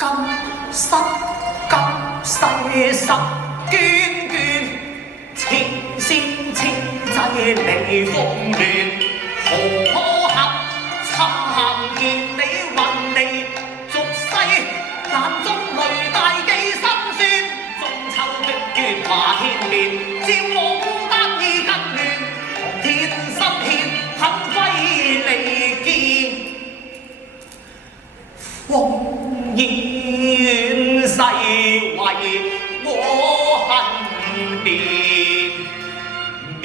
今生今世十娟娟，情仙千際離風亂，何合參見你雲離俗世，眼中淚大記心酸，中秋的月華牽連，照我孤單意更亂，狂天心牽恨揮離間。烽煙世為我恨別別。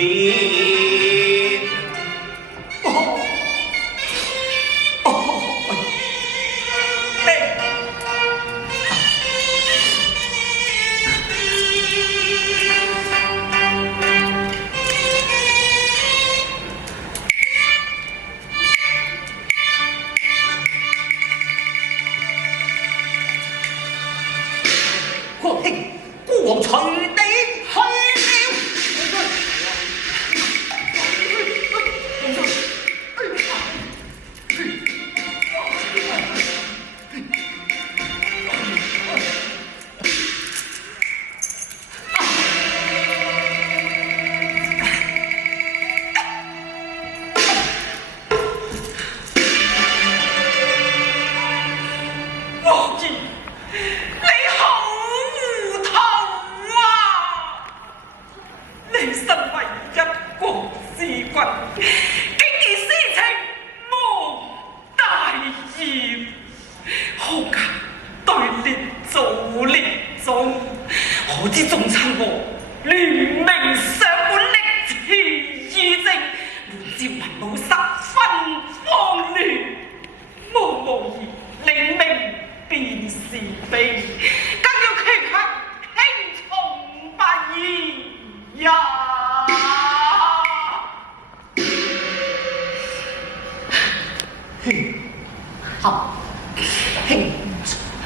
國兄，孤王隨你去了。王兒，你好糊塗啊！你身為一國之君，竟然私情蒙大義，何解對列祖列宗？何知眾親王聯名上本歷朝議政，換召文武十分慌亂，無疑領命便是非，更要權衡輕重不義呀！輕重輕重。